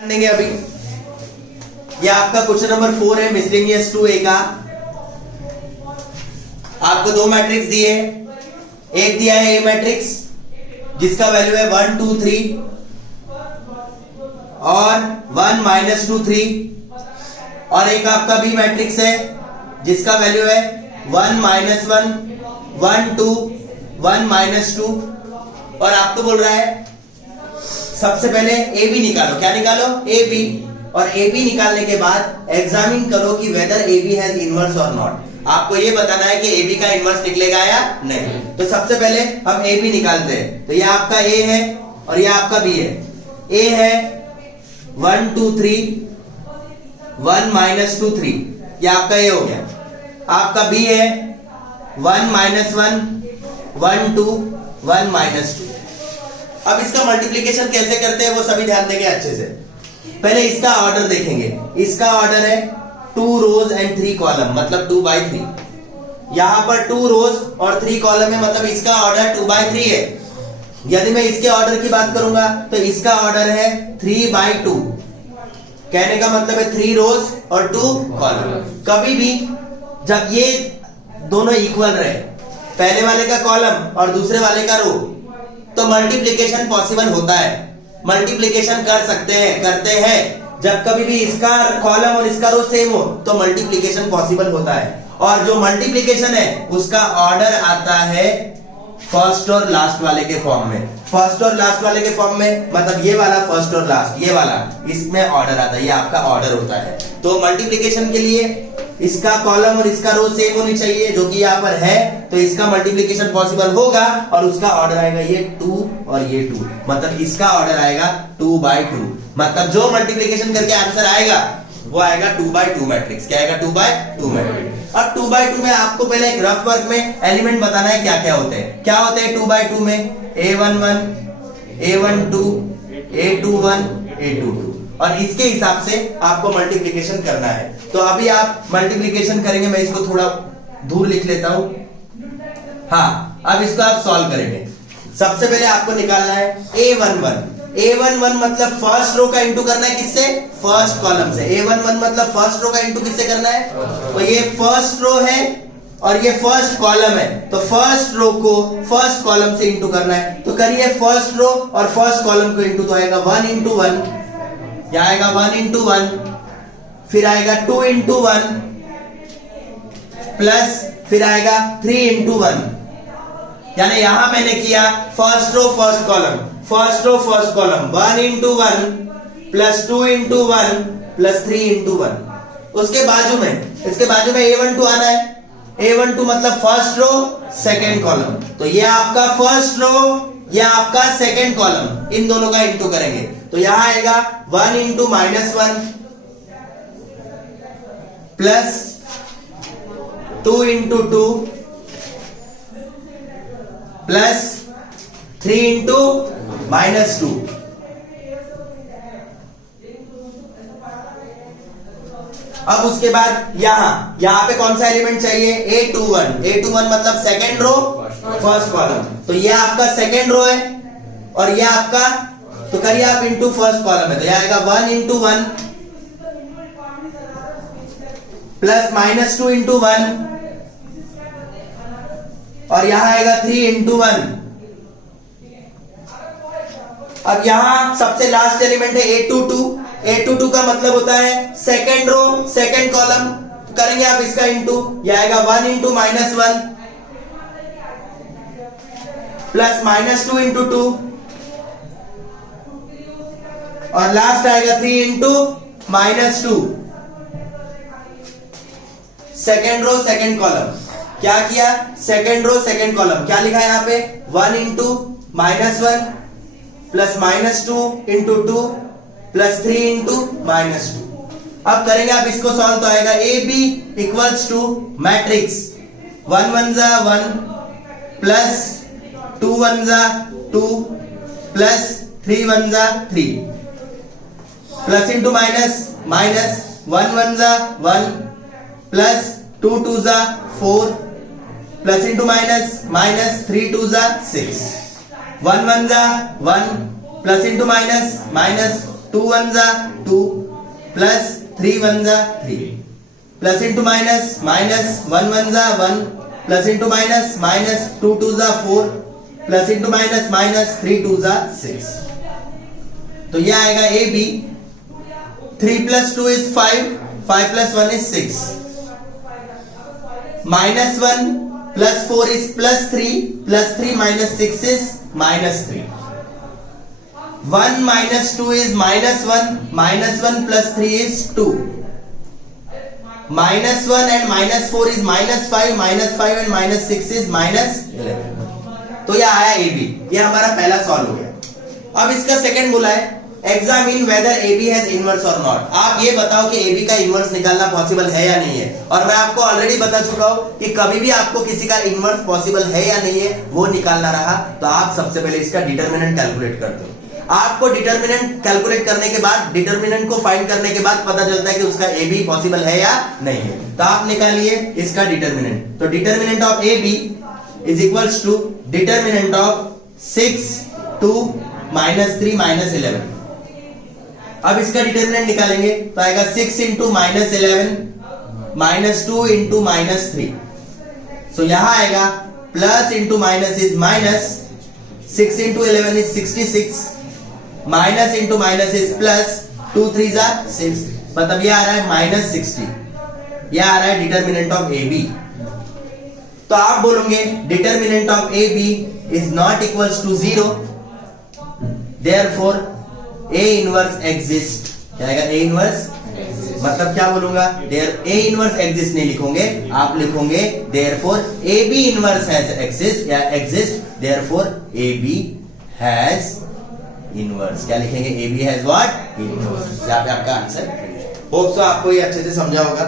देंगे अभी। ये आपका क्वेश्चन नंबर 4 है मिसलेनियस 2A का। आपको दो मैट्रिक्स दिए, एक दिया है ए मैट्रिक्स जिसका वैल्यू है 1 2 3 और 1 -2 3, और एक आपका बी मैट्रिक्स है जिसका वैल्यू है 1 -1 1 2 1 -2, और आपको बोल रहा है सबसे पहले ए बी निकालो। क्या निकालो? A B. और ए बी निकालने के बाद एग्जामिन करो कि whether A B has inverse और नॉट। आपको ये बताना है कि ए बी का इनवर्स निकलेगा या नहीं। तो सबसे पहले हम ए बी निकालते हैं। तो ये आपका ए है और ये आपका बी है। ए है 1 2 3 1 -2 3, ये आपका ए हो गया। आपका बी है 1 -1 1 2 1 -2। अब इसका मल्टीप्लिकेशन कैसे करते हैं वो सभी ध्यान देंगे अच्छे से। पहले इसका ऑर्डर देखेंगे। इसका ऑर्डर है 2 रोज एंड 3 कॉलम, मतलब 2/3। यहां पर 2 रोज और 3 कॉलम है, मतलब इसका ऑर्डर 2/3 है। यदि मैं इसके ऑर्डर की बात करूंगा तो इसका ऑर्डर है 3/2। कहने का मतलब है 3 रोज और 2 कॉलम। कभी भी जब ये दोनों इक्वल रहे, पहले वाले का कॉलम और दूसरे वाले का रो, तो मल्टीप्लिकेशन पॉसिबल होता है। मल्टीप्लिकेशन कर सकते हैं, करते हैं। जब कभी भी इसका कॉलम और इसका रो सेम हो तो मल्टीप्लिकेशन पॉसिबल होता है। और जो मल्टीप्लिकेशन है उसका ऑर्डर आता है फर्स्ट और लास्ट वाले के फॉर्म में। फर्स्ट और लास्ट वाले के फॉर्म में मतलब ये वाला फर्स्ट और लास्ट, ये वाला, इसमें ऑर्डर आता है। ये आपका ऑर्डर होता है। तो मल्टीप्लिकेशन के लिए इसका कॉलम और इसका रो सेम होनी चाहिए, जो कि यहाँ पर है। तो इसका मल्टीप्लिकेशन पॉसिबल होगा और उसका ऑर्डर आएगा ये 2 और ये 2, मतलब इसका ऑर्डर आएगा 2/2। मतलब जो मल्टीप्लिकेशन करके आंसर आएगा वो आएगा 2/2 मैट्रिक्स। क्या आएगा? 2/2 मैट्रिक्स। अब 2/2 में आपको पहले एक रफ वर्क में एलिमेंट बताना है क्या क्या होते हैं। क्या होते हैं 2/2 में? A11 A12 A21 A22, और इसके हिसाब से आपको मल्टीप्लिकेशन करना है। तो अभी आप मल्टीप्लिकेशन करेंगे, मैं इसको थोड़ा दूर लिख लेता हूं। हाँ, अब इसको आप सॉल्व करेंगे। सबसे पहले आपको निकालना है A11। A11 मतलब फर्स्ट रो का इंटू करना है किससे? फर्स्ट कॉलम से। A11 मतलब फर्स्ट रो का इंटू किससे करना है? तो ये फर्स्ट रो है और ये फर्स्ट कॉलम है, तो फर्स्ट रो को फर्स्ट कॉलम से इंटू करना है। तो करिए फर्स्ट रो और फर्स्ट कॉलम को इंटू, तो आएगा 1 × 1, यह आएगा 1 × 1, फिर आएगा 2 × 1 प्लस फिर आएगा 3 × 1। यानी यहां मैंने किया first row first column, first row first column, 1 × 1 plus 2 × 1 plus 3 × 1। उसके बाजू में, इसके बाजू में A12 आना है। A12 मतलब फर्स्ट रो सेकेंड कॉलम। तो ये आपका फर्स्ट रो, ये आपका सेकेंड कॉलम, इन दोनों का इंटू करेंगे। तो यहां आएगा 1 × -1 प्लस 2 × 2 प्लस 3 × -2। अब उसके बाद यहां पे कौन सा एलिमेंट चाहिए? A21। A21 मतलब सेकेंड रो फर्स्ट कॉलम। तो ये आपका सेकेंड रो है और ये आपका, तो करिए आप इंटू फर्स्ट कॉलम है। तो यह आएगा 1 × 1 प्लस -2 × 1, और यहां आएगा 3 × 1। अब यहां सबसे लास्ट एलिमेंट है A22। A22 का मतलब होता है सेकेंड रो सेकेंड कॉलम। करेंगे आप इसका इंटू, यह आएगा 1 × -1 प्लस -2 × 2, और लास्ट आएगा 3 × -2। Second row second column. क्या किया? Second row second column. क्या लिखा है यहाँ पे? 1 × -1 प्लस -2 × 2 प्लस 3 × -2। अब करेंगे आप इसको सॉल्व, तो आएगा AB इक्वल्स टू मैट्रिक्स 1 1 जा 1 प्लस 2 1 जा 2 प्लस 3 1 जा 3 प्लस इंटू माइनस 1 1 जा 1 प्लस 2 2 जा 4 प्लस इंटू माइनस 3 2 जा 6, 1 1 जा 1 प्लस इंटू माइनस 2 1 जा 2 प्लस 3 1 जा 3 प्लस इंटू माइनस माइनस 1 1 जा 1 प्लस इंटू माइनस माइनस 2 2 जा 4 प्लस इंटू माइनस माइनस 3 2 जा 6। तो यह आएगा A B. 3 plus 2 is 5 5 plus 1 is 6 minus 1 plus 4 is plus 3 minus 6 is minus 3 1 minus 2 is minus 1 plus 3 is 2 minus 1 and minus 4 is minus 5 and minus 6 is minus 11। तो यह आया AB, यह हमारा पहला सॉल्व हो गया। अब इसका सेकंड बोला है examine whether AB has inverse और नॉट। आप ये बताओ कि AB का इनवर्स निकालना पॉसिबल है या नहीं है। और मैं आपको ऑलरेडी बता चुका हूं कि कभी भी आपको किसी का इनवर्स पॉसिबल है या नहीं है वो निकालना रहा तो आप सबसे पहले इसका डिटरमिनेंट कैलकुलेट करते हो। आपको डिटरमिनेंट कैलकुलेट करने के बाद, डिटरमिनेंट को फाइंड करने के बाद पता चलता है कि उसका AB पॉसिबल है या नहीं है। तो आप निकालिए इसका डिटरमिनेंट। तो determinant of AB is equals to determinant of 6 2 -3 -11। अब इसका डिटरमिनेंट निकालेंगे तो आएगा 6 इंटू -11 -2 इंटू -3। सो यहां आएगा plus into minus is minus 6 into 11 is 66 minus into minus is plus 2 3 जा 6। मतलब ये आ रहा है -60। ये आ रहा है डिटरमिनेंट ऑफ AB। तो आप बोलोगे determinant of AB is not equals to 0, therefore A inverse exist. क्या आएगा? A inverse. मतलब क्या बोलूंगा? A इनवर्स एग्जिस्ट नहीं लिखोगे, आप लिखोगे therefore AB inverse has exist या exist, therefore AB has inverse. क्या लिखेंगे? AB has what? इनवर्स। यहाँ पे आपका आंसर। होप सो आपको ये अच्छे से समझा होगा।